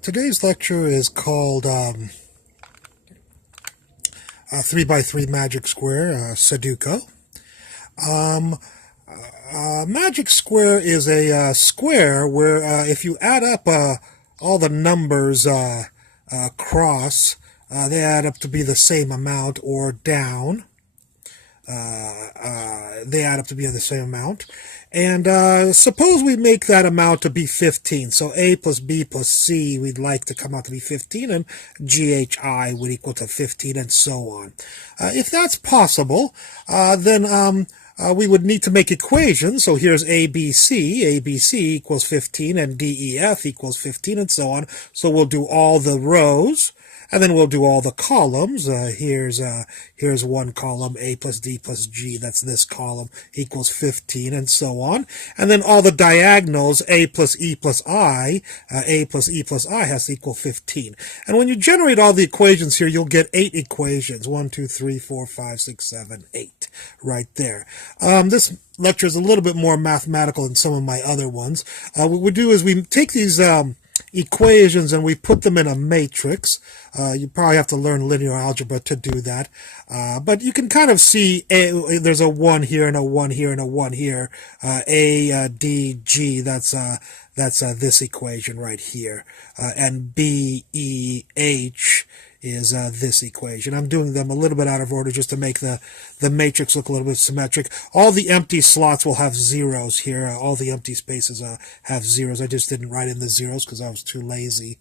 Today's lecture is called 3x3 Magic Square, Suduko. Um, Magic Square is a square where if you add up all the numbers across, they add up to be the same amount, or down. They add up to be the same amount. And suppose we make that amount to be 15. So A plus B plus C, we'd like to come out to be 15, and GHI would equal to 15, and so on. If that's possible, then we would need to make equations. So here's ABC. ABC equals 15, and DEF equals 15, and so on. So we'll do all the rows, and then we'll do all the columns. Here's one column, A plus D plus G, that's this column, equals 15, and so on. And then all the diagonals, A plus E plus I, A plus E plus I has to equal 15. And when you generate all the equations here, you'll get 8 equations. 1, 2, 3, 4, 5, 6, 7, 8, right there. This lecture is a little bit more mathematical than some of my other ones. What we do is we take these equations and we put them in a matrix. You probably have to learn linear algebra to do that. But you can kind of see there's a 1 here and a 1 here and a 1 here. A, D, G, that's this equation right here. And B, E, H is this equation. I'm doing them a little bit out of order just to make the matrix look a little bit symmetric. All the empty slots will have zeros here. All the empty spaces have zeros. I just didn't write in the zeros because I was too lazy.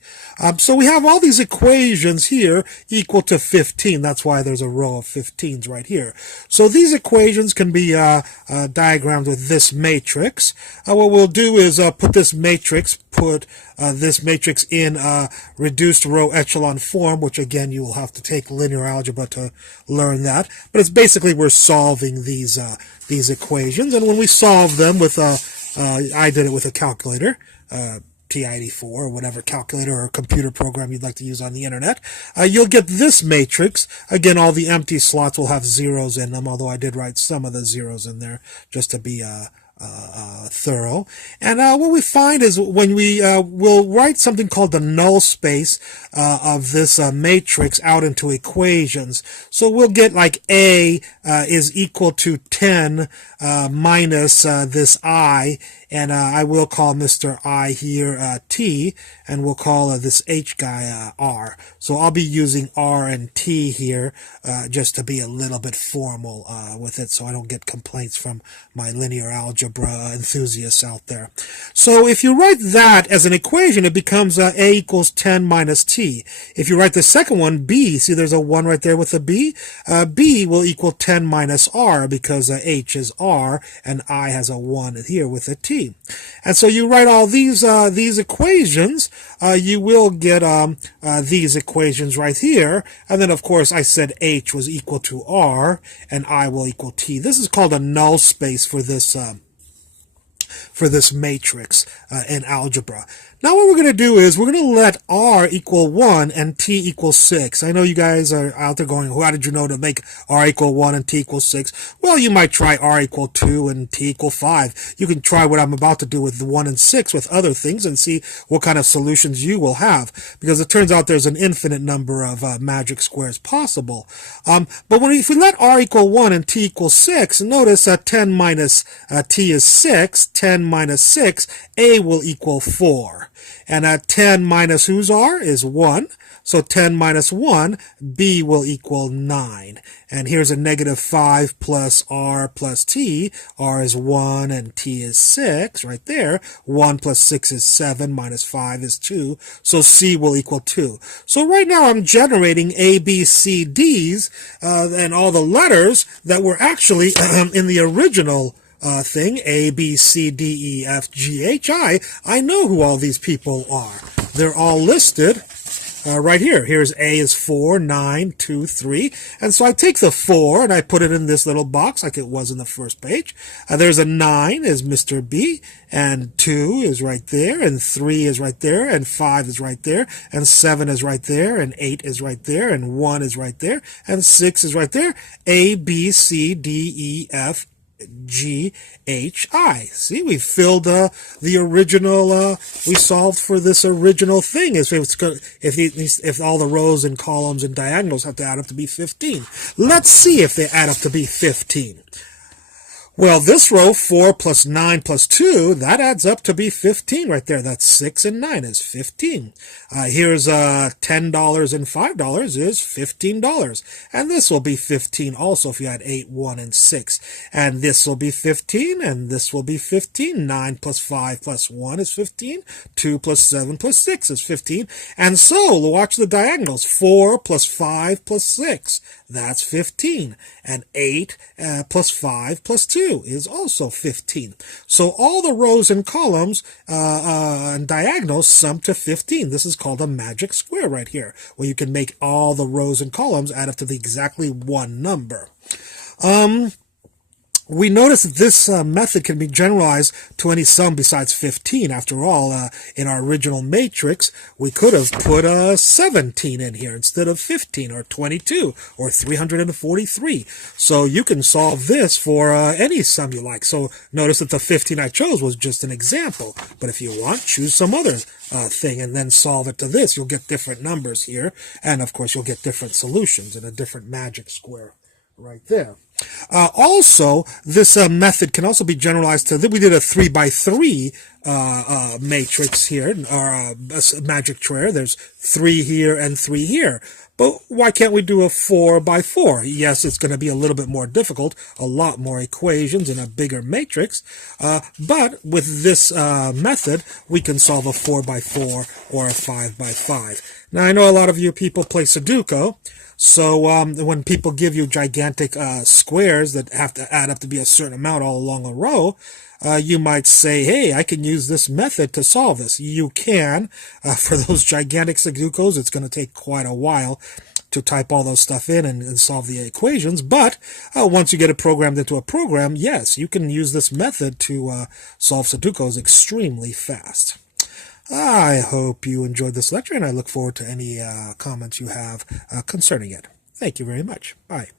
So we have all these equations here equal to 15. That's why there's a row of 15s right here. So these equations can be diagrammed with this matrix. What we'll do is put this matrix in reduced row echelon form, which again you will have to take linear algebra to learn that. But it's basically we're solving these equations, and when we solve them with I did it with a calculator, TI-84 or whatever calculator or computer program you'd like to use on the internet, you'll get this matrix. Again, all the empty slots will have zeros in them, although I did write some of the zeros in there just to be thorough. And what we find is when we will write something called the null space of this matrix out into equations. So we'll get like A is equal to 10 minus this I, and I will call Mr. I here T, and we'll call this H guy R. So I'll be using R and T here just to be a little bit formal with it, so I don't get complaints from my linear algebra enthusiasts out there. So if you write that as an equation, it becomes A equals 10 minus T. If you write the second one, B, see there's a 1 right there with a B, B will equal 10 minus R because H is R and I has a 1 here with a T. And so you write all these equations, you will get these equations right here. And then of course I said H was equal to R and I will equal T. This is called a null space for this matrix in algebra. Now what we're going to do is we're going to let R equal 1 and T equal 6. I know you guys are out there going, how did you know to make R equal 1 and T equal 6? Well, you might try R equal 2 and T equal 5. You can try what I'm about to do with 1 and 6 with other things and see what kind of solutions you will have, because it turns out there's an infinite number of magic squares possible. But if we let R equal 1 and T equal 6, notice 10 minus T is 6, 10 minus 6, A will equal 4. And 10 minus whose R is 1. So 10 minus 1, B will equal 9. And here's a negative 5 plus R plus T. R is 1 and T is 6 right there. 1 plus 6 is 7 minus 5 is 2. So C will equal 2. So right now I'm generating A, B, C, D's and all the letters that were actually in the original thing, A, B, C, D, E, F, G, H, I. I know who all these people are. They're all listed right here. Here's A is 4, 9, 2, 3. And so I take the 4 and I put it in this little box like it was in the first page. There's a 9 is Mr. B, and 2 is right there, and 3 is right there, and 5 is right there, and 7 is right there, and 8 is right there, and 1 is right there, and 6 is right there. A, B, C, D, E, F, GHI. See, we filled the original. We solved for this original thing. If all the rows and columns and diagonals have to add up to be 15. Let's see if they add up to be 15. Well, this row, 4 plus 9 plus 2, that adds up to be 15 right there. That's 6 and 9 is 15. Here's $10 and $5 is $15. And this will be 15 also if you add 8, 1, and 6. And this will be 15, and this will be 15. 9 plus 5 plus 1 is 15. 2 plus 7 plus 6 is 15. And so, watch the diagonals. 4 plus 5 plus 6, that's 15. And 8 plus 5 plus 2 is also 15. So all the rows and columns and diagonals sum to 15. This is called a magic square right here, where you can make all the rows and columns add up to the exactly one number. We notice that this method can be generalized to any sum besides 15. After all, in our original matrix, we could have put 17 in here instead of 15, or 22, or 343. So you can solve this for any sum you like. So notice that the 15 I chose was just an example. But if you want, choose some other thing and then solve it to this. You'll get different numbers here. And, of course, you'll get different solutions in a different magic square right there. Also, this method can also be generalized to, we did a 3 by 3 matrix here, or a magic square. There's 3 here and 3 here. But why can't we do a 4 by 4? Yes, it's going to be a little bit more difficult, a lot more equations in a bigger matrix. But with this method, we can solve a 4 by 4 or a 5 by 5. Now, I know a lot of you people play Suduko. So when people give you gigantic squares that have to add up to be a certain amount all along a row, you might say, hey, I can use this method to solve this. You can. For those gigantic Sudokos, it's going to take quite a while to type all those stuff in and solve the equations. But once you get it programmed into a program, yes, you can use this method to solve Sudokos extremely fast. I hope you enjoyed this lecture, and I look forward to any comments you have concerning it. Thank you very much. Bye.